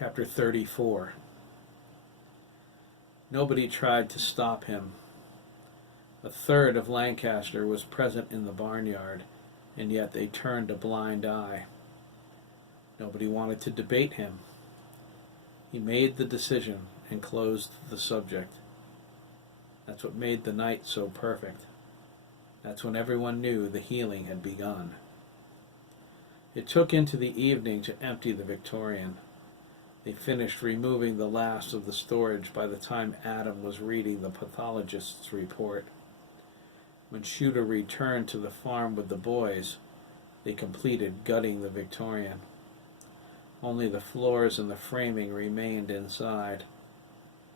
Chapter 34. Nobody tried to stop him. A third of Lancaster was present in the barnyard, and yet they turned a blind eye. Nobody wanted to debate him. He made the decision and closed the subject. That's what made the night so perfect. That's when everyone knew the healing had begun. It took into the evening to empty the Victorian. They finished removing the last of the storage by the time Adam was reading the pathologist's report. When Shooter returned to the farm with the boys, they completed gutting the Victorian. Only the floors and the framing remained inside.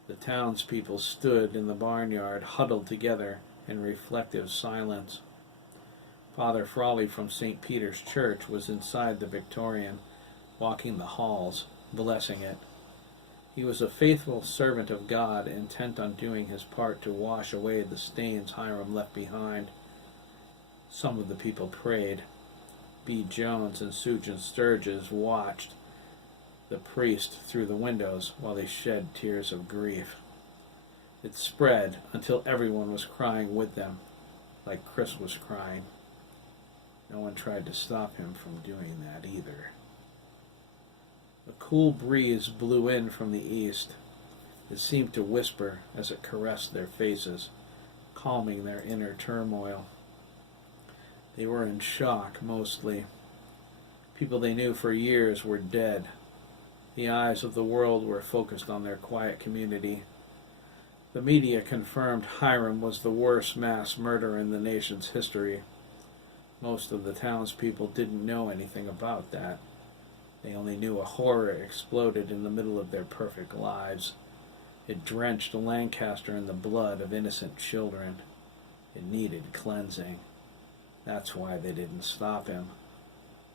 The townspeople stood in the barnyard, huddled together in reflective silence. Father Frawley from St. Peter's Church was inside the Victorian, walking the halls, blessing it. He was a faithful servant of God, intent on doing his part to wash away the stains Hiram left behind. Some of the people prayed. B. Jones and Sandy Sturgess watched the priest through the windows while they shed tears of grief. It spread until everyone was crying with them, like Chris was crying. No one tried to stop him from doing that either. A cool breeze blew in from the east. It seemed to whisper as it caressed their faces, calming their inner turmoil. They were in shock, mostly. People they knew for years were dead. The eyes of the world were focused on their quiet community. The media confirmed Hiram was the worst mass murder in the nation's history. Most of the townspeople didn't know anything about that. They only knew a horror exploded in the middle of their perfect lives. It drenched Lancaster in the blood of innocent children. It needed cleansing. That's why they didn't stop him.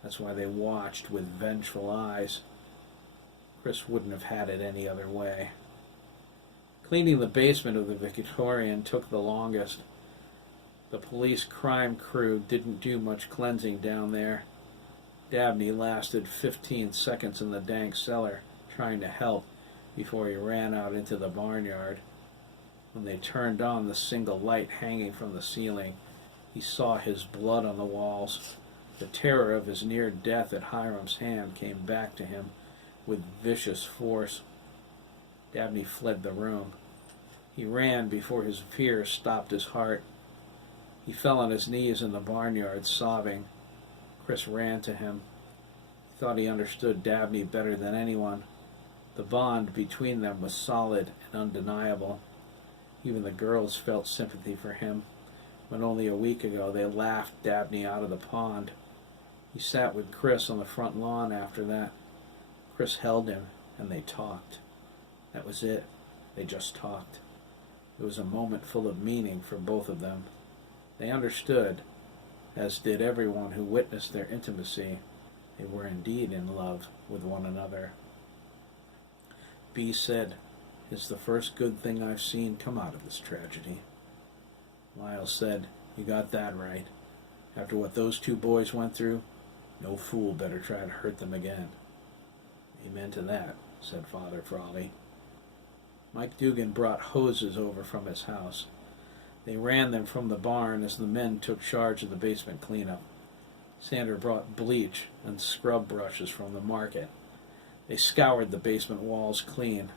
That's why they watched with vengeful eyes. Chris wouldn't have had it any other way. Cleaning the basement of the Victorian took the longest. The police crime crew didn't do much cleansing down there. Dabney lasted 15 seconds in the dank cellar, trying to help, before he ran out into the barnyard. When they turned on the single light hanging from the ceiling, he saw his blood on the walls. The terror of his near death at Hiram's hand came back to him with vicious force. Dabney fled the room. He ran before his fear stopped his heart. He fell on his knees in the barnyard, sobbing. Chris ran to him. He thought he understood Dabney better than anyone. The bond between them was solid and undeniable. Even the girls felt sympathy for him, when only a week ago they laughed Dabney out of the pond. He sat with Chris on the front lawn after that. Chris held him, and they talked. That was it. They just talked. It was a moment full of meaning for both of them. They understood, as did everyone who witnessed their intimacy. They were indeed in love with one another. B said, "It's the first good thing I've seen come out of this tragedy." Miles said, "You got that right. After what those two boys went through, no fool better try to hurt them again." "Amen to that," said Father Frawley. Mike Dugan brought hoses over from his house. They ran them from the barn as the men took charge of the basement cleanup. Sander brought bleach and scrub brushes from the market. They scoured the basement walls clean.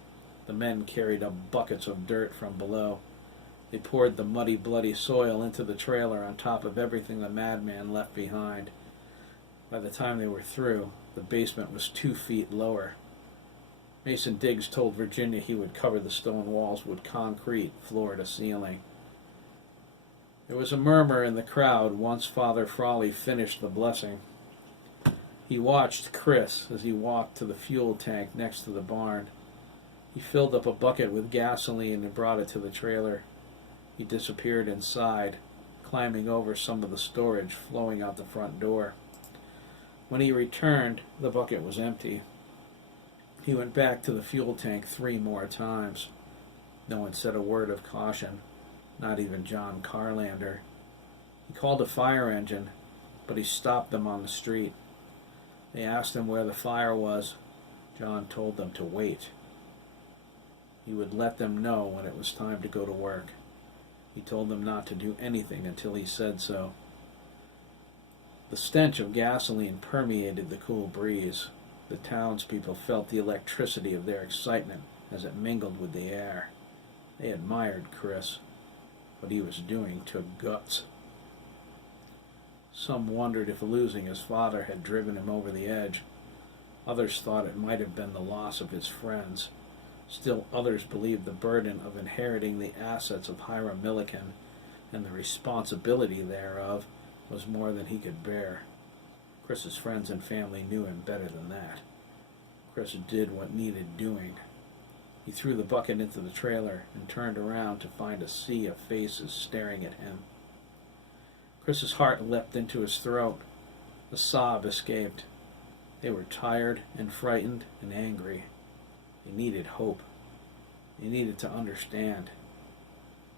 The men carried up buckets of dirt from below. They poured the muddy, bloody soil into the trailer on top of everything the madman left behind. By the time they were through, the basement was 2 feet lower. Mason Diggs told Virginia he would cover the stone walls with concrete, floor to ceiling. There was a murmur in the crowd once Father Frawley finished the blessing. He watched Chris as he walked to the fuel tank next to the barn. He filled up a bucket with gasoline and brought it to the trailer. He disappeared inside, climbing over some of the storage flowing out the front door. When he returned, the bucket was empty. He went back to the fuel tank 3 more times. No one said a word of caution, not even John Carlander. He called a fire engine, but he stopped them on the street. They asked him where the fire was. John told them to wait. He would let them know when it was time to go to work. He told them not to do anything until he said so. The stench of gasoline permeated the cool breeze. The townspeople felt the electricity of their excitement as it mingled with the air. They admired Chris. What he was doing took guts. Some wondered if losing his father had driven him over the edge. Others thought it might have been the loss of his friends. Still others believed the burden of inheriting the assets of Hiram Milliken and the responsibility thereof was more than he could bear. Chris's friends and family knew him better than that. Chris did what needed doing. He threw the bucket into the trailer and turned around to find a sea of faces staring at him. Chris's heart leapt into his throat. A sob escaped. They were tired and frightened and angry. They needed hope. They needed to understand.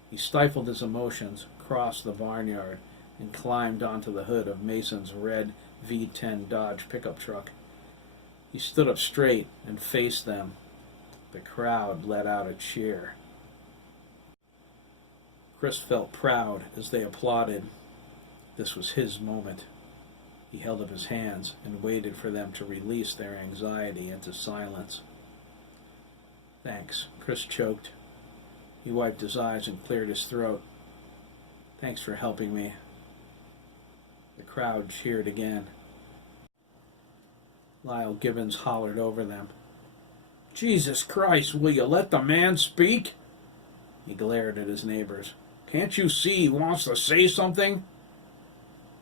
He stifled his emotions, crossed the barnyard, and climbed onto the hood of Mason's red V10 Dodge pickup truck. He stood up straight and faced them. The crowd let out a cheer. Chris felt proud as they applauded. This was his moment. He held up his hands and waited for them to release their anxiety into silence. "Thanks," Chris choked. He wiped his eyes and cleared his throat. "Thanks for helping me." The crowd cheered again. Lyle Gibbons hollered over them. "Jesus Christ, will you let the man speak?" He glared at his neighbors. "Can't you see he wants to say something?"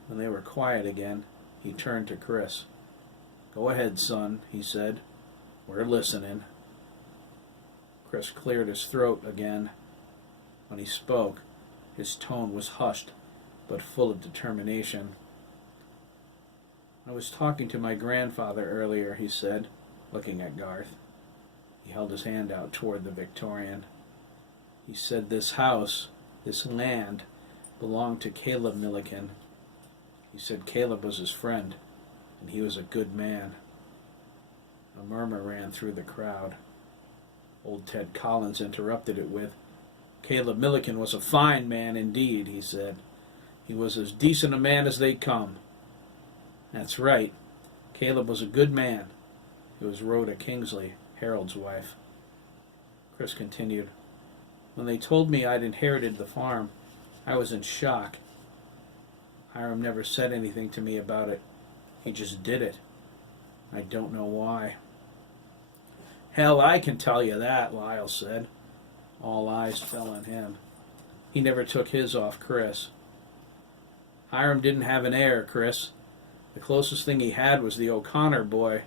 When they were quiet again, he turned to Chris. "Go ahead, son," he said. "We're listening." Chris cleared his throat again. When he spoke, his tone was hushed, but full of determination. "I was talking to my grandfather earlier," he said, looking at Garth. He held his hand out toward the Victorian. "He said this house, this land, belonged to Caleb Milliken. He said Caleb was his friend, and he was a good man." A murmur ran through the crowd. Old Ted Collins interrupted it with, "Caleb Milliken was a fine man indeed," he said. "He was as decent a man as they come." "That's right. Caleb was a good man." It was Rhoda Kingsley, Harold's wife. Chris continued, "When they told me I'd inherited the farm, I was in shock. Hiram never said anything to me about it. He just did it. I don't know why." "Hell, I can tell you that," Lyle said. All eyes fell on him. He never took his off Chris. "Hiram didn't have an heir, Chris. The closest thing he had was the O'Connor boy.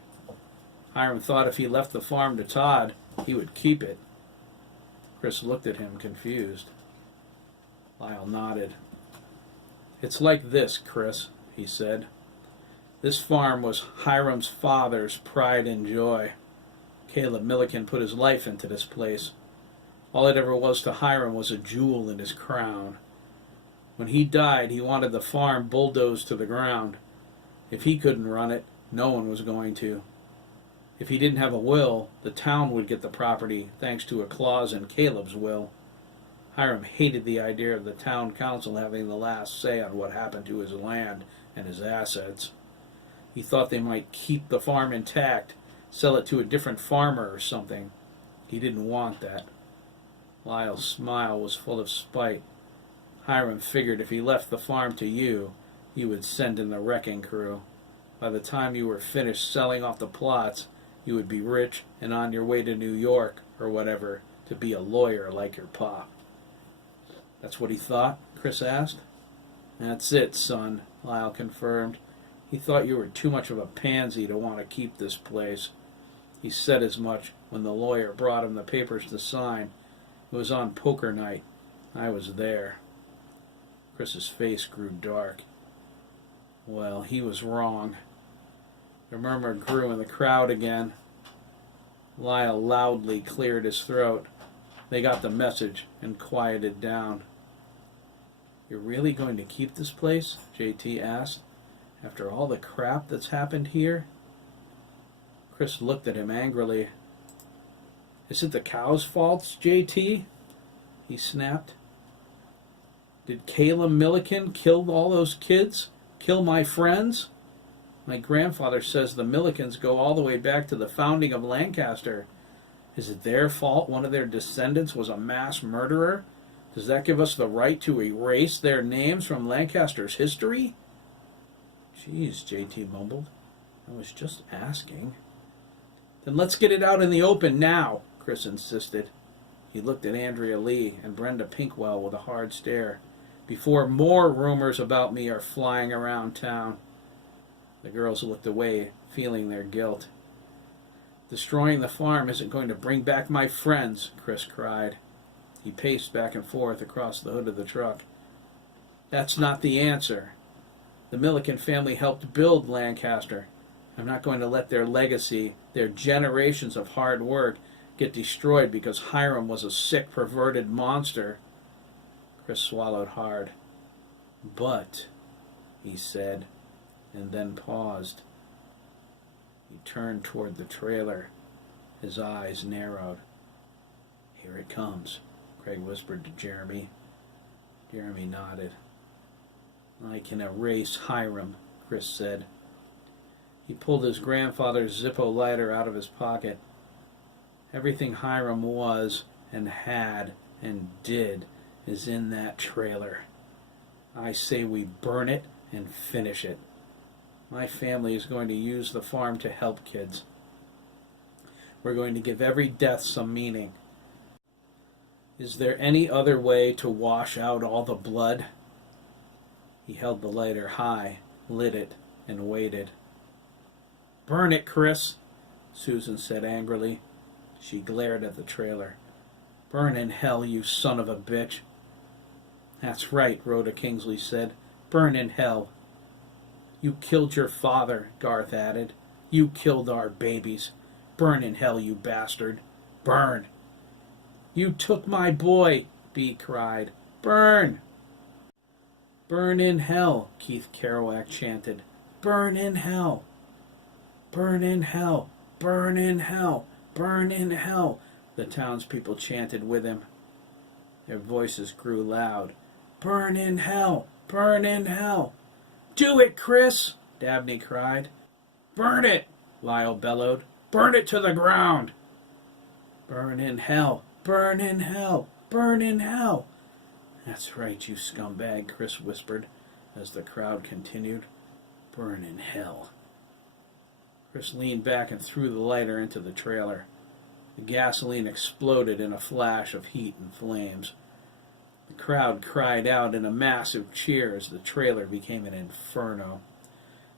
Hiram thought if he left the farm to Todd, he would keep it." Chris looked at him, confused. Lyle nodded. "It's like this, Chris," he said. "This farm was Hiram's father's pride and joy. Caleb Milliken put his life into this place. All it ever was to Hiram was a jewel in his crown. When he died, he wanted the farm bulldozed to the ground. If he couldn't run it, no one was going to. If he didn't have a will, the town would get the property, thanks to a clause in Caleb's will. Hiram hated the idea of the town council having the last say on what happened to his land and his assets. He thought they might keep the farm intact, sell it to a different farmer or something. He didn't want that." Lyle's smile was full of spite. "Hiram figured if he left the farm to you, you would send in the wrecking crew. By the time you were finished selling off the plots, you would be rich and on your way to New York, or whatever, to be a lawyer like your pop." "That's what he thought?" Chris asked. "That's it, son," Lyle confirmed. "He thought you were too much of a pansy to want to keep this place. He said as much when the lawyer brought him the papers to sign. It was on poker night. I was there." Chris's face grew dark. Well, he was wrong. The murmur grew in the crowd again. Lyle loudly cleared his throat. They got the message and quieted down. "You're really going to keep this place?" JT asked. "After all the crap that's happened here?" Chris looked at him angrily. "Is it the cow's fault, JT?" he snapped. "Did Hiram Milliken kill all those kids? Kill my friends? My grandfather says the Millikens go all the way back to the founding of Lancaster. Is it their fault one of their descendants was a mass murderer? Does that give us the right to erase their names from Lancaster's history?" "Geez," JT mumbled. "I was just asking." "Then let's get it out in the open now," Chris insisted. He looked at Andrea Lee and Brenda Pinkwell with a hard stare. "Before more rumors about me are flying around town." The girls looked away, feeling their guilt. "Destroying the farm isn't going to bring back my friends," Chris cried. He paced back and forth across the hood of the truck. "That's not the answer. The Milliken family helped build Lancaster. I'm not going to let their legacy, their generations of hard work, get destroyed because Hiram was a sick, perverted monster." Chris swallowed hard. "But," he said, and then paused. He turned toward the trailer. His eyes narrowed. "Here it comes," Craig whispered to Jeremy. Jeremy nodded. "I can erase Hiram," Chris said. He pulled his grandfather's Zippo lighter out of his pocket. "Everything Hiram was and had and did is in that trailer. I say we burn it and finish it. My family is going to use the farm to help kids. We're going to give every death some meaning. Is there any other way to wash out all the blood?" He held the lighter high, lit it, and waited. "Burn it, Chris," Susan said angrily. She glared at the trailer. "Burn in hell, you son of a bitch." "That's right," Rhoda Kingsley said. "Burn in hell." "You killed your father," Garth added. "You killed our babies. Burn in hell, you bastard. Burn." "You took my boy," Bea cried. "Burn." "Burn in hell," Keith Kerouac chanted. "Burn in hell. Burn in hell. Burn in hell. Burn in hell," the townspeople chanted with him. Their voices grew loud. "Burn in hell. Burn in hell." "Do it, Chris," Dabney cried. "Burn it," Lyle bellowed. "Burn it to the ground." "Burn in hell. Burn in hell. Burn in hell." "That's right, you scumbag," Chris whispered as the crowd continued. "Burn in hell." Chris leaned back and threw the lighter into the trailer. The gasoline exploded in a flash of heat and flames. The crowd cried out in a massive cheer as the trailer became an inferno.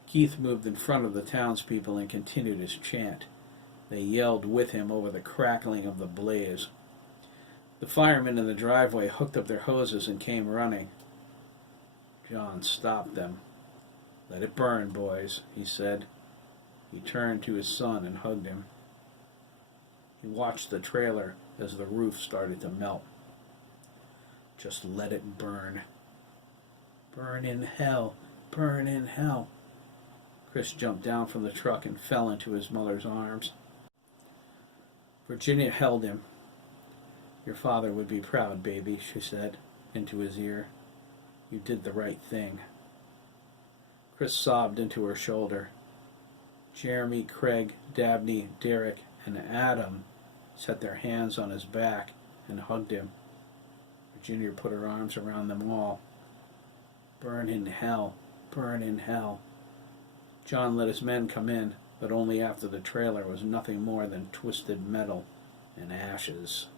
Keith moved in front of the townspeople and continued his chant. They yelled with him over the crackling of the blaze. The firemen in the driveway hooked up their hoses and came running. John stopped them. "Let it burn, boys," he said. He turned to his son and hugged him. He watched the trailer as the roof started to melt. "Just let it burn. Burn in hell. Burn in hell." Chris jumped down from the truck and fell into his mother's arms. Virginia held him. "Your father would be proud, baby," she said into his ear. "You did the right thing." Chris sobbed into her shoulder. Jeremy, Craig, Dabney, Derek, and Adam set their hands on his back and hugged him. Virginia put her arms around them all. "Burn in hell. Burn in hell." John let his men come in, but only after the trailer was nothing more than twisted metal and ashes.